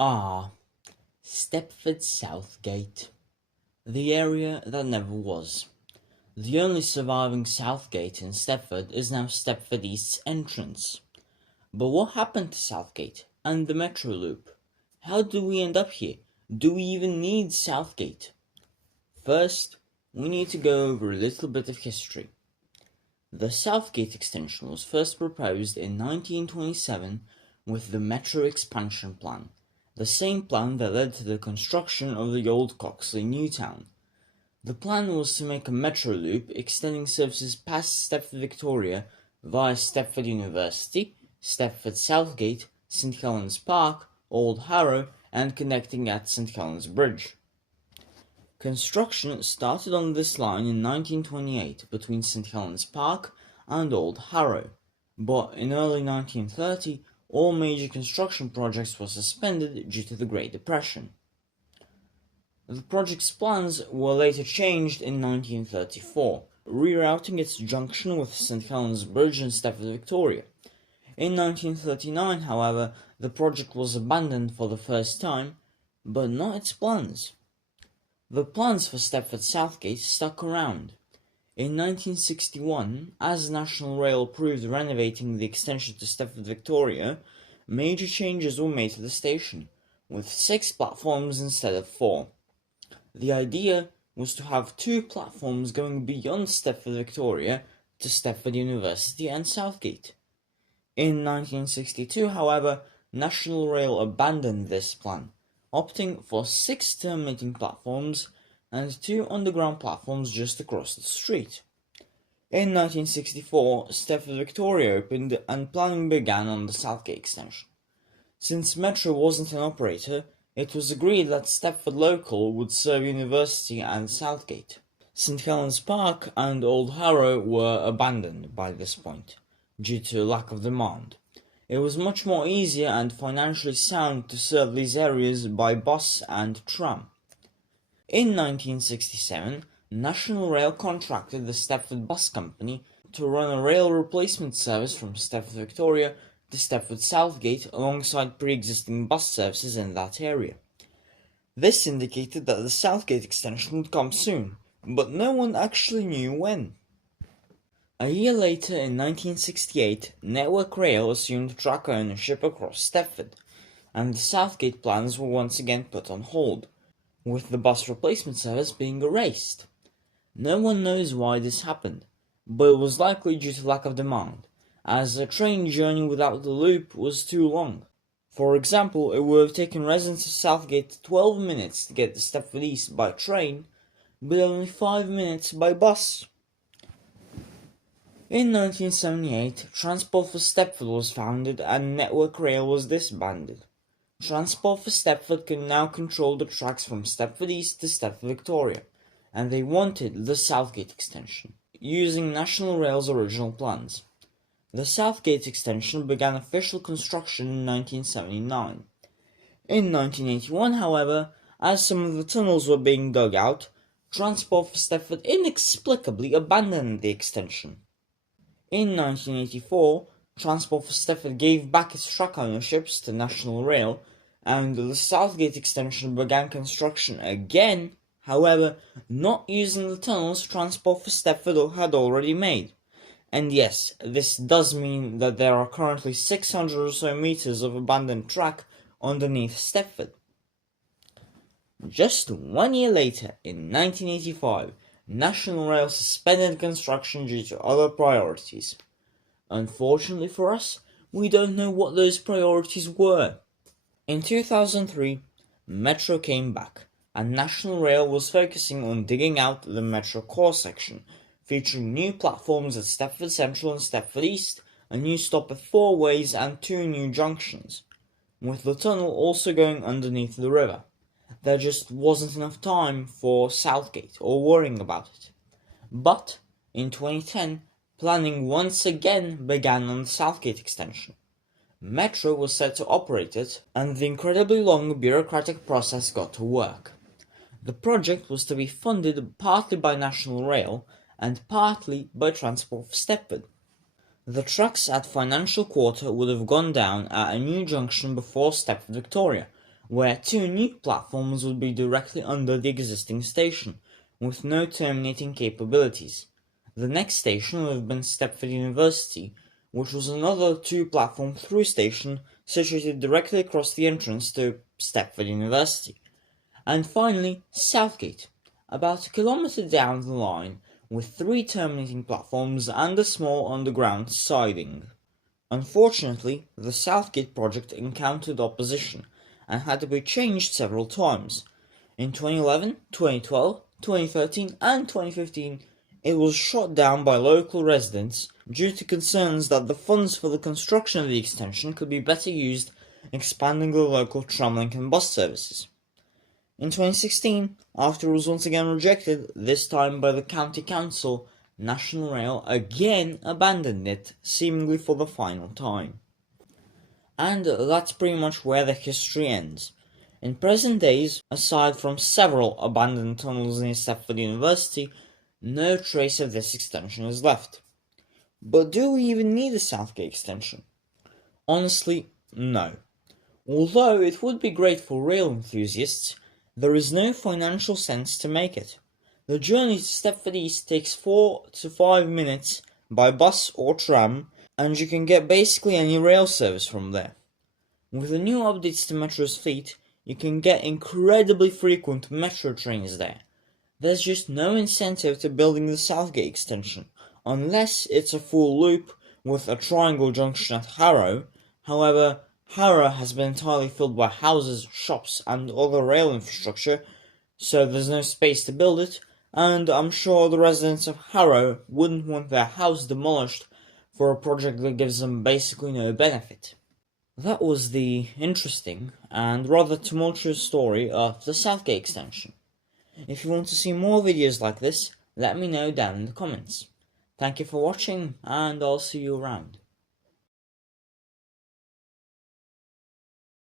Ah, Stepford Southgate. The area that never was. The only surviving Southgate in Stepford is now Stepford East's entrance. But what happened to Southgate and the Metro Loop? How do we end up here? Do we even need Southgate? First, we need to go over a little bit of history. The Southgate extension was first proposed in 1927 with the Metro Expansion Plan, the same plan that led to the construction of the old Coxley New Town. The plan was to make a metro loop extending services past Stepford Victoria via Stepford University, Stepford Southgate, St Helens Park, Old Harrow, and connecting at St Helens Bridge. Construction started on this line in 1928 between St Helens Park and Old Harrow, but in early 1930 all major construction projects were suspended due to the Great Depression. The project's plans were later changed in 1934, rerouting its junction with St Helens Bridge and Stepford Victoria. In 1939, however, the project was abandoned for the first time, but not its plans. The plans for Stepford Southgate stuck around. In 1961, as National Rail approved renovating the extension to Stepford Victoria, major changes were made to the station, with 6 platforms instead of 4. The idea was to have 2 platforms going beyond Stepford Victoria to Stepford University and Southgate. In 1962, however, National Rail abandoned this plan, opting for 6 terminating platforms and 2 underground platforms just across the street. In 1964, Stepford Victoria opened and planning began on the Southgate extension. Since Metro wasn't an operator, it was agreed that Stepford Local would serve University and Southgate. St Helens Park and Old Harrow were abandoned by this point, due to lack of demand. It was much more easier and financially sound to serve these areas by bus and tram. In 1967, National Rail contracted the Stepford Bus Company to run a rail replacement service from Stepford Victoria to Stepford Southgate alongside pre-existing bus services in that area. This indicated that the Southgate extension would come soon, but no one actually knew when. A year later, in 1968, Network Rail assumed track ownership across Stepford, and the Southgate plans were once again put on hold, with the bus replacement service being erased. No one knows why this happened, but it was likely due to lack of demand, as a train journey without the loop was too long. For example, it would have taken residents of Southgate 12 minutes to get to Stepford East by train, but only 5 minutes by bus. In 1978, Transport for Stepford was founded and Network Rail was disbanded. Transport for Stepford can now control the tracks from Stepford East to Stepford Victoria, and they wanted the Southgate extension, using National Rail's original plans. The Southgate extension began official construction in 1979. In 1981, however, as some of the tunnels were being dug out, Transport for Stepford inexplicably abandoned the extension. In 1984, Transport for Stepford gave back its track ownerships to National Rail, and the Southgate extension began construction again, however, not using the tunnels Transport for Stepford had already made. And yes, this does mean that there are currently 600 or so meters of abandoned track underneath Stepford. Just 1 year later, in 1985, National Rail suspended construction due to other priorities. Unfortunately for us, we don't know what those priorities were. In 2003, Metro came back, and National Rail was focusing on digging out the Metro core section, featuring new platforms at Stepford Central and Stepford East, a new stop at 4 ways and 2 new junctions, with the tunnel also going underneath the river. There just wasn't enough time for Southgate or worrying about it. But in 2010, planning once again began on the Southgate extension. Metro was set to operate it, and the incredibly long bureaucratic process got to work. The project was to be funded partly by National Rail and partly by Transport for Stepford. The tracks at Financial Quarter would have gone down at a new junction before Stepford Victoria, where two new platforms would be directly under the existing station, with no terminating capabilities. The next station would have been Stepford University, which was another two-platform through station situated directly across the entrance to Stepford University. And finally, Southgate, about a kilometre down the line, with three terminating platforms and a small underground siding. Unfortunately, the Southgate project encountered opposition and had to be changed several times. In 2011, 2012, 2013 and 2015, it was shut down by local residents due to concerns that the funds for the construction of the extension could be better used expanding the local tramlink and bus services. In 2016, after it was once again rejected, this time by the county council, National Rail again abandoned it, seemingly for the final time. And that's pretty much where the history ends. In present days, aside from several abandoned tunnels near Stepford University, no trace of this extension is left. But do we even need a Southgate extension? Honestly, no. Although it would be great for rail enthusiasts, there is no financial sense to make it. The journey to Stepford East takes 4 to 5 minutes by bus or tram, and you can get basically any rail service from there. With the new updates to Metro's fleet, you can get incredibly frequent Metro trains there. There's just no incentive to building the Southgate extension, unless it's a full loop with a triangle junction at Harrow. However, Harrow has been entirely filled by houses, shops, and other rail infrastructure, so there's no space to build it, and I'm sure the residents of Harrow wouldn't want their house demolished for a project that gives them basically no benefit. That was the interesting and rather tumultuous story of the Southgate extension. If you want to see more videos like this, let me know down in the comments. Thank you for watching, and I'll see you around.